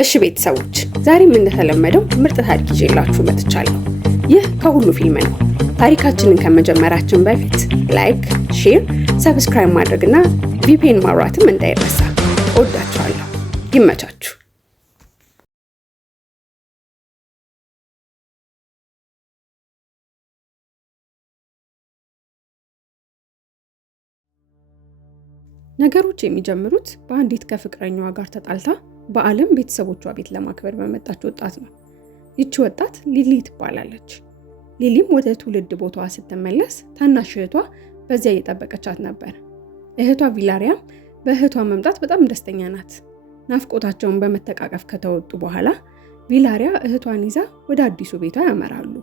እሺ ቤተሰቦች ዛሬም እንደተለመደው ምርጥ ታሪክ ይዤላችሁ መጥቻለሁ። ይህ ከሁሉ ፊልም ነው። ታሪካችንን ከመጀመራችን በፊት ላይክ፣ ሼር፣ ሰብስክራይብ ማድረግና ቪፒኤን ማብራትም እንዳይረሳ። እወዳችኋለሁ። ይመቻችሁ። ነገሮች የሚጀምሩት በአንዲት ከፍቅረኛዋ ጋር ተጣልታ በዓለም ቤተሰቦቿ ቤት ለማክበር በመጣች ወጣት ነው። ይቺ ወጣት ሊሊ ትባላለች። ሊሊም ወደ ትውልድ ቦታዋ ስትመለስ ታናሽ እህቷ በዚያ እየጠበቀቻት ነበር። እህቷ ቪላሪያም በእህቷ መምጣት በጣም ደስተኛ ናት። ናፍቆታቸውን በመተቃቀፍ ከተወጡ በኋላ ቪላሪያ እህቷን ይዛ ወደ አዲሱ ቤቷ ያመራሉ።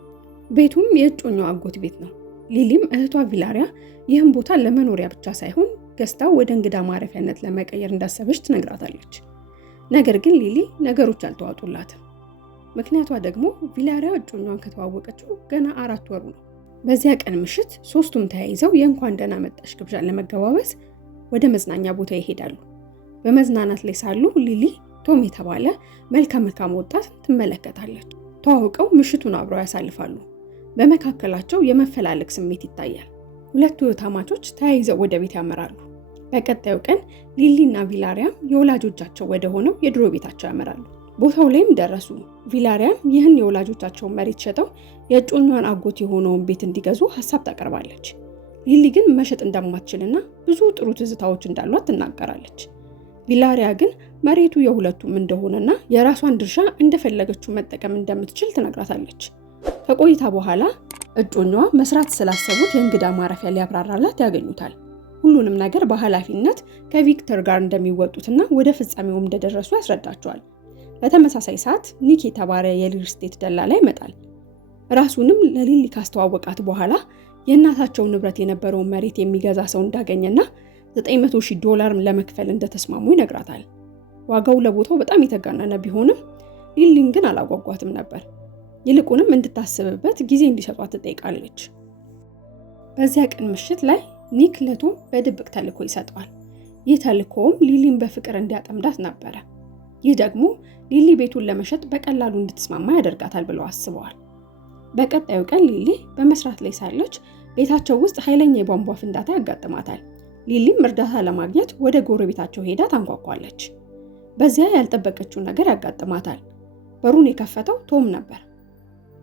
ቤቱም የእጮኛዋ አጎት ቤት ነው። ሊሊም እህቷ ቪላሪያ ይህን ቦታ ለመኖሪያ ብቻ ሳይሆን ገዝታ ወደ እንግዳ ማረፊያነት ለመቀየር እንዳሰበች ትነግራታለች። ነገር ግን ሊሊ ነገሮች አልተዋጡላትም። ምክንያቷ ደግሞ ቪላሪያ እጮኛዋን ከተዋወቀችው ገና 4 ወሩ ነው። በዚያ ቀን ምሽት ሶስቱም ተያይዘው የእንኳን ደህና መጣሽ ግብዣ ለመገባበዝ ወደ መዝናኛ ቦታ ይሄዳሉ። በመዝናናት ላይ ሳሉ ሊሊ ቶም የተባለ መልካም ወጣት ትመለከታለች። ተዋውቀው ምሽቱን አብረው ያሳልፋሉ። በመካከላቸው የመፈላለግ ስሜት ይታያል። ሁለቱ እህትማማቾች ተያይዘው ወደ ቤት ያመራሉ። በቀጣዩ ቀን ሊሊና ቪላሪያም የወላጆቻቸው ወደ ሆነው የድሮ ቤታቸው ያመራሉ። ቦታው ላይም ደረሱ። ቪላሪያም ይህን የወላጆቻቸውን መሬት ሸጠው የእጮኛዋን አጎት የሆነውን ቤት እንዲገዙ ሀሳብ ታቀርባለች። ሊሊ ግን መሸጥ እንደማትችልና ብዙ ጥሩ ትዝታዎች እንዳሏት ትናገራለች። ቪላሪያ ግን መሬቱ የሁለቱም እንደሆነና የራሷን ድርሻ እንደፈለገችው መጠቀም እንደምትችል ትነግራታለች። ከቆይታ በኋላ እጮኛዋ መስራት ስላሰቡት የእንግዳ ማረፊያ ሊያብራራላት ያገኙታል። ሁሉንም ነገር በኃላፊነት ከቪክተር ጋር እንደሚወጡትና ወደ ፍጻሜውም እንደደረሱ ያስረዳቸዋል። በተመሳሳይ ሰዓት ኒክ የተባለ የሪል ስቴት ደላላ ይመጣል። ራሱንም ለሊሊ ካስተዋወቃት በኋላ የእናታቸው ንብረት የነበረውን መሬት የሚገዛ ሰው እንዳገኘና $900,000 ለመክፈል እንደተስማሙ ይነግራታል። ዋጋው ለቦታው በጣም የተጋነነ ቢሆንም ሊሊን ግን አላጓጓትም ነበር። ይልቁንም እንድታስብበት ጊዜ እንዲሰጧት ትጠይቃለች። በዚያ ቀን ምሽት ላይ ኒክ ለቶም በድብቅ ተልዕኮ ይሰጠዋል። ይህ ተልዕኮም ሊሊን በፍቅር እንዲያጠምዳት ነበረ። ይህ ደግሞ ሊሊ ቤቱን ለመሸጥ በቀላሉ እንድትስማማ ያደርጋታል ብለው አስበዋል። በቀጣዩ ቀን ሊሊ በመስራት ላይ ሳለች ቤታቸው ውስጥ ኃይለኛ የቧንቧ ፍንዳታ ያጋጥማታል። ሊሊም እርዳታ ለማግኘት ወደ ጎረቤታቸው ሄዳ ታንኳኳለች። በዚያ ያልጠበቀችው ነገር ያጋጥማታል። በሩን የከፈተው ቶም ነበር።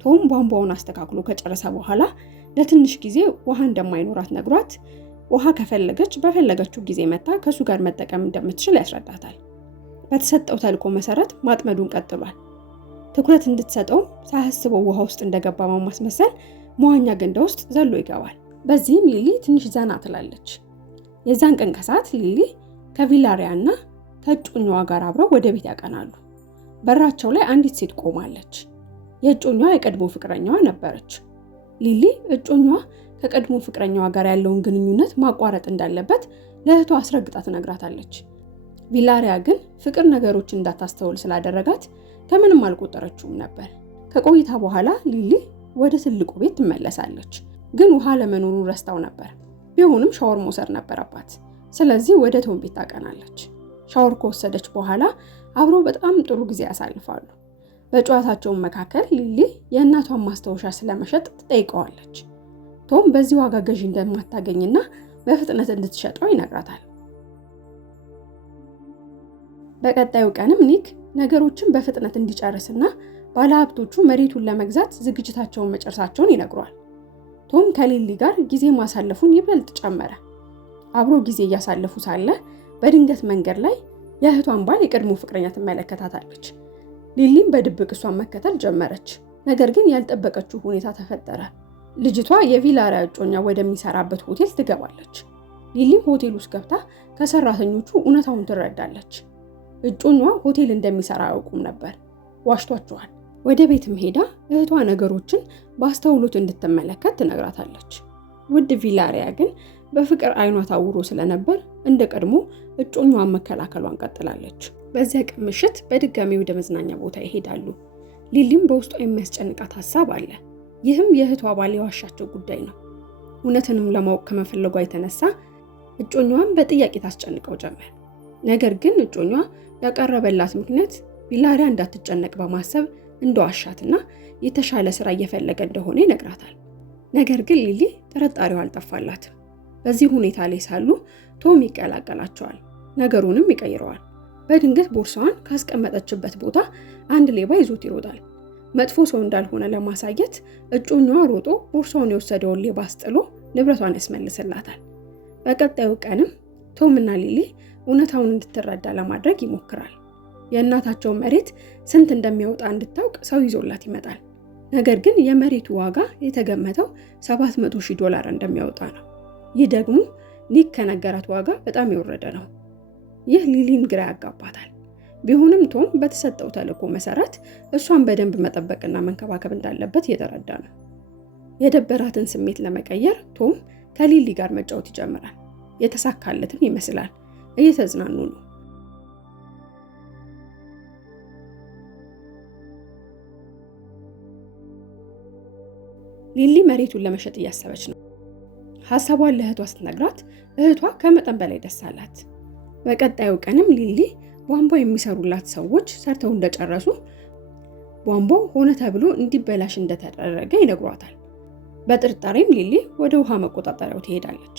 ቶም ቧንቧውን አስተካክሎ ከጨረሰ በኋላ ለትንሽ ጊዜ ውሃ እንደማይኖራት ነግሯት ውሃ ከፈለገች በፈለገችው ጊዜ መታ ከሱ ጋር መጠቀም እንደምትችል ያስረዳታል። በተሰጠው ተልዕኮ መሰረት ማጥመዱን ቀጥሏል። ትኩረት እንድትሰጠውም ሳያስበው ውሃ ውስጥ እንደገባ በማስመሰል መዋኛ ገንዳ ውስጥ ዘሎ ይገባል። በዚህም ሊሊ ትንሽ ዘና ትላለች። የዛን ቀን ከሰዓት ሊሊ ከቪላሪያና ከእጮኛዋ ጋር አብረው ወደ ቤት ያቀናሉ። በራቸው ላይ አንዲት ሴት ቆማለች። የእጮኛዋ የቀድሞ ፍቅረኛዋ ነበረች። ሊሊ እጮኛዋ ከቀድሞ ፍቅረኛዋ ጋር ያለውን ግንኙነት ማቋረጥ እንዳለበት ለእህቷ አስረግጣ ትነግራታለች። ቪላሪያ ግን ፍቅር ነገሮችን እንዳታስተውል ስላደረጋት ከምንም አልቆጠረችውም ነበር። ከቆይታ በኋላ ሊሊ ወደ ትልቁ ቤት ትመለሳለች። ግን ውሃ ለመኖሩን ረስታው ነበር። ቢሆንም ሻወር መውሰድ ነበረባት። ስለዚህ ወደ ቶም ቤት ታቀናለች። ሻወር ከወሰደች በኋላ አብሮ በጣም ጥሩ ጊዜ ያሳልፋሉ። በጨዋታቸው መካከል ሊሊ የእናቷን ማስታወሻ ስለመሸጥ ትጠይቀዋለች። ቶም በዚህ ዋጋ ገዢ እንደማታገኝና በፍጥነት እንድትሸጠው ይነግራታል። በቀጣዩ ቀንም ኒክ ነገሮችን በፍጥነት እንዲጨርስና ባለሀብቶቹ መሬቱን ለመግዛት ዝግጅታቸውን መጨረሳቸውን ይነግሯል። ቶም ከሊሊ ጋር ጊዜ ማሳለፉን ይበልጥ ጨመረ። አብሮ ጊዜ እያሳለፉ ሳለ በድንገት መንገድ ላይ የእህቷን ባል የቀድሞ ፍቅረኛ ትመለከታታለች። ሊሊም በድብቅ እሷን መከተል ጀመረች። ነገር ግን ያልጠበቀችው ሁኔታ ተፈጠረ። ልጅቷ የቪላሪያ እጮኛ ወደሚሰራበት ሆቴል ትገባለች። ሊሊም ሆቴል ውስጥ ገብታ ከሰራተኞቹ እውነታውን ትረዳለች። እጮኛዋ ሆቴል እንደሚሰራ አያውቁም ነበር፣ ዋሽቷቸዋል። ወደ ቤትም ሄዳ እህቷ ነገሮችን በአስተውሎት እንድትመለከት ትነግራታለች። ውድ ቪላሪያ ግን በፍቅር አይኗ ታውሮ ስለነበር እንደ ቀድሞ እጮኛዋን መከላከሏን ቀጥላለች። በዚያ ቀን ምሽት በድጋሚ ወደ መዝናኛ ቦታ ይሄዳሉ። ሊሊም በውስጧ የሚያስጨንቃት ሀሳብ አለ። ይህም የእህቷ ባል የዋሻቸው ጉዳይ ነው። እውነትንም ለማወቅ ከመፈለጓ የተነሳ እጮኛዋን በጥያቄ ታስጨንቀው ጀመር። ነገር ግን እጮኛዋ ያቀረበላት ምክንያት ቪላሪያ እንዳትጨነቅ በማሰብ እንደዋሻትና የተሻለ ስራ እየፈለገ እንደሆነ ይነግራታል። ነገር ግን ሊሊ ጥርጣሬው አልጠፋላትም። በዚህ ሁኔታ ላይ ሳሉ ቶም ይቀላቀላቸዋል። ነገሩንም ይቀይረዋል። በድንገት ቦርሳዋን ካስቀመጠችበት ቦታ አንድ ሌባ ይዞት ይሮጣል። መጥፎ ሰው እንዳልሆነ ለማሳየት እጮኛዋ ሮጦ ቦርሳውን የወሰደውን ሌባ አስጥሎ ንብረቷን ያስመልስላታል። በቀጣዩ ቀንም ቶም እና ሊሊ እውነታውን እንድትረዳ ለማድረግ ይሞክራል። የእናታቸውን መሬት ስንት እንደሚያወጣ እንድታውቅ ሰው ይዞላት ይመጣል። ነገር ግን የመሬቱ ዋጋ የተገመተው $700,000 እንደሚያወጣ ነው። ይህ ደግሞ ኒክ ከነገራት ዋጋ በጣም የወረደ ነው። ይህ ሊሊን ግራ ያጋባታል። ቢሆንም ቶም በተሰጠው ተልዕኮ መሰረት እሷን በደንብ መጠበቅና መንከባከብ እንዳለበት እየተረዳ ነው። የደበራትን ስሜት ለመቀየር ቶም ከሊሊ ጋር መጫወት ይጀምራል። የተሳካለትም ይመስላል። እየተዝናኑ ነው። ሊሊ መሬቱን ለመሸጥ እያሰበች ነው። ሐሳቧን ለእህቷ ስትነግራት እህቷ ከመጠን በላይ ደስ አላት። በቀጣዩ ቀንም ሊሊ ቧንቧ የሚሰሩላት ሰዎች ሰርተው እንደጨረሱ ቧንቧው ሆነ ተብሎ እንዲበላሽ እንደተደረገ ይነግሯታል። በጥርጣሬም ሊሊ ወደ ውሃ መቆጣጠሪያው ትሄዳለች።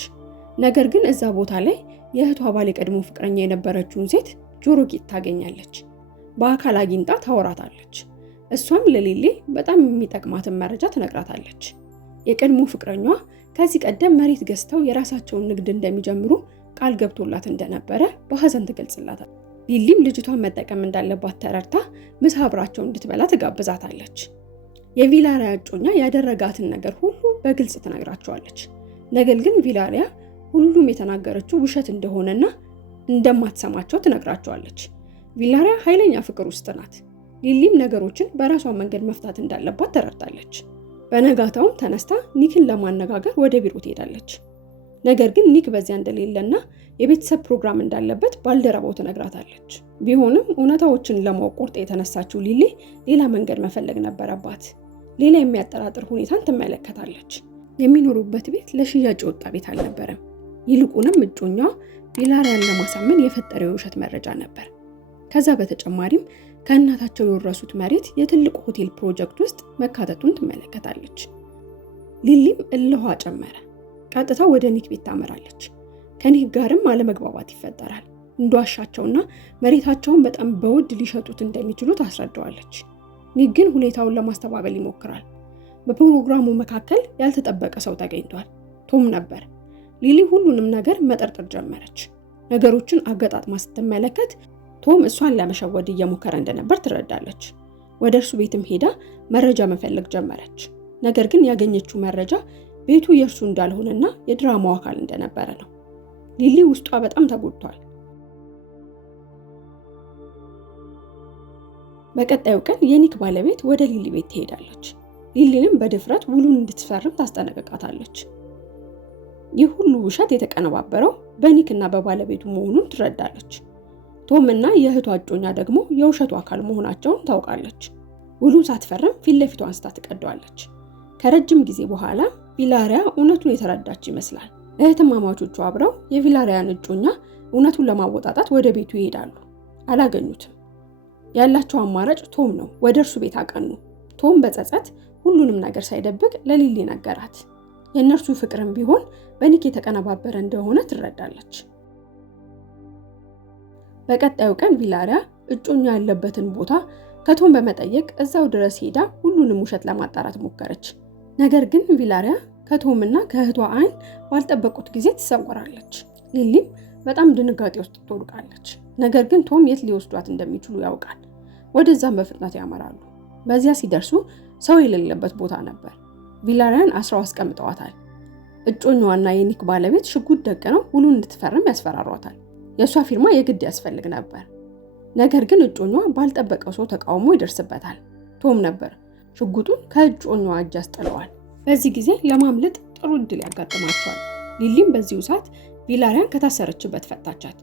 ነገር ግን እዛ ቦታ ላይ የእህቷ ባል የቀድሞ ፍቅረኛ የነበረችውን ሴት ጆሮ ጌጥ ታገኛለች። በአካል አግኝታ ታወራታለች። እሷም ለሊሊ በጣም የሚጠቅማትን መረጃ ትነግራታለች። የቀድሞ ፍቅረኛዋ ከዚህ ቀደም መሬት ገዝተው የራሳቸውን ንግድ እንደሚጀምሩ ቃል ገብቶላት እንደነበረ በሐዘን ትገልጽላታል። ሊሊም ልጅቷን መጠቀም እንዳለባት ተረድታ ምሳ አብራቸው እንድትበላ ትጋብዛታለች። የቪላሪያ እጮኛ ያደረጋትን ነገር ሁሉ በግልጽ ትነግራቸዋለች። ነገር ግን ቪላሪያ ሁሉም የተናገረችው ውሸት እንደሆነና እንደማትሰማቸው ትነግራቸዋለች። ቪላሪያ ኃይለኛ ፍቅር ውስጥ ናት። ሊሊም ነገሮችን በራሷ መንገድ መፍታት እንዳለባት ተረድታለች። በነጋታውም ተነስታ ኒክን ለማነጋገር ወደ ቢሮ ትሄዳለች። ነገር ግን ኒክ በዚያ እንደሌለና የቤተሰብ ፕሮግራም እንዳለበት ባልደረባው ትነግራታለች። ቢሆንም እውነታዎችን ለማወቅ ቁርጥ የተነሳችው ሊሊ ሌላ መንገድ መፈለግ ነበረባት። ሌላ የሚያጠራጥር ሁኔታን ትመለከታለች። የሚኖሩበት ቤት ለሽያጭ የወጣ ቤት አልነበረም። ይልቁንም እጮኛዋ ቪላሪያን ለማሳመን የፈጠረው የውሸት መረጃ ነበር። ከዛ በተጨማሪም ከእናታቸው የወረሱት መሬት የትልቅ ሆቴል ፕሮጀክት ውስጥ መካተቱን ትመለከታለች። ሊሊም እልኋ ጨመረ። ቀጥታ ወደ ኒክ ቤት ታመራለች። ከኒክ ጋርም አለመግባባት ይፈጠራል። እንደዋሻቸውና መሬታቸውን በጣም በውድ ሊሸጡት እንደሚችሉ ታስረዳዋለች። ኒክ ግን ሁኔታውን ለማስተባበል ይሞክራል። በፕሮግራሙ መካከል ያልተጠበቀ ሰው ተገኝቷል። ቶም ነበር። ሊሊ ሁሉንም ነገር መጠርጠር ጀመረች። ነገሮችን አገጣጥማ ስትመለከት ቶም እሷን ለመሸወድ እየሞከረ እንደነበር ትረዳለች። ወደ እርሱ ቤትም ሄዳ መረጃ መፈለግ ጀመረች። ነገር ግን ያገኘችው መረጃ ቤቱ የእርሱ እንዳልሆነና የድራማው አካል እንደነበረ ነው። ሊሊ ውስጧ በጣም ተጎድቷል። በቀጣዩ ቀን የኒክ ባለቤት ወደ ሊሊ ቤት ትሄዳለች። ሊሊንም በድፍረት ውሉን እንድትፈርም ታስጠነቅቃታለች። ይህ ሁሉ ውሸት የተቀነባበረው በኒክ እና በባለቤቱ መሆኑን ትረዳለች። ቶም እና የእህቷ እጮኛ ደግሞ የውሸቱ አካል መሆናቸውን ታውቃለች። ውሉን ሳትፈርም ፊት ለፊቷ አንስታ ትቀደዋለች። ከረጅም ጊዜ በኋላ ቪላሪያ እውነቱን የተረዳች ይመስላል። እህትማማቾቹ አብረው የቪላሪያን እጮኛ እውነቱን ለማወጣጣት ወደ ቤቱ ይሄዳሉ። አላገኙትም። ያላቸው አማራጭ ቶም ነው። ወደ እርሱ ቤት አቀኑ። ቶም በጸጸት ሁሉንም ነገር ሳይደብቅ ለሊሊ ነገራት። የእነርሱ ፍቅርም ቢሆን በኒክ የተቀነባበረ እንደሆነ ትረዳለች። በቀጣዩ ቀን ቪላሪያ እጮኛ ያለበትን ቦታ ከቶም በመጠየቅ እዛው ድረስ ሄዳ ሁሉንም ውሸት ለማጣራት ሞከረች። ነገር ግን ቪላሪያ ከቶም እና ከእህቷ አይን ባልጠበቁት ጊዜ ትሰወራለች። ሊሊም በጣም ድንጋጤ ውስጥ ትወድቃለች። ነገር ግን ቶም የት ሊወስዷት እንደሚችሉ ያውቃል። ወደዛም በፍጥነት ያመራሉ። በዚያ ሲደርሱ ሰው የሌለበት ቦታ ነበር። ቪላሪያን አስረው አስቀምጠዋታል። እጮኛዋና የኒክ ባለቤት ሽጉጥ ደቅነው ውሉን እንድትፈርም ያስፈራሯታል። የእሷ ፊርማ የግድ ያስፈልግ ነበር። ነገር ግን እጮኛዋ ባልጠበቀው ሰው ተቃውሞ ይደርስበታል። ቶም ነበር። ሽጉጡን ከእጮኛዋ እጅ ያስጥለዋል። በዚህ ጊዜ ለማምለጥ ጥሩ እድል ያጋጥማቸዋል። ሊሊም በዚሁ ሰዓት ቪላሪያን ከታሰረችበት ፈታቻት።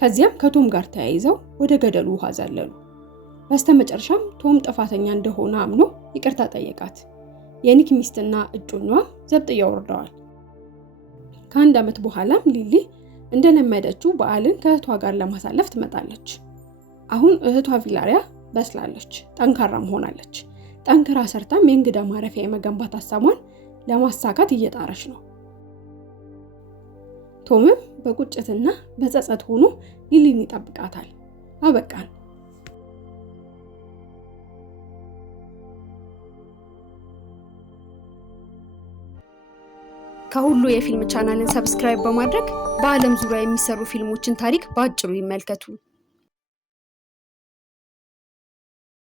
ከዚያም ከቶም ጋር ተያይዘው ወደ ገደሉ ውሃ ዘለሉ። በስተመጨረሻም ቶም ጥፋተኛ እንደሆነ አምኖ ይቅርታ ጠየቃት። የኒክ ሚስትና እጮኛዋ ዘብጥያ ወርደዋል። ከአንድ ዓመት በኋላም ሊሊ እንደለመደችው በዓልን ከእህቷ ጋር ለማሳለፍ ትመጣለች። አሁን እህቷ ቪላሪያ በስላለች፣ ጠንካራም ሆናለች። ጠንክራ ሰርታም የእንግዳ ማረፊያ የመገንባት ሀሳቧን ለማሳካት እየጣረች ነው። ቶምም በቁጭትና በጸጸት ሆኖ ሊሊን ይጠብቃታል። አበቃን። ከሁሉ የፊልም ቻናልን ሰብስክራይብ በማድረግ በዓለም ዙሪያ የሚሰሩ ፊልሞችን ታሪክ በአጭሩ ይመልከቱ።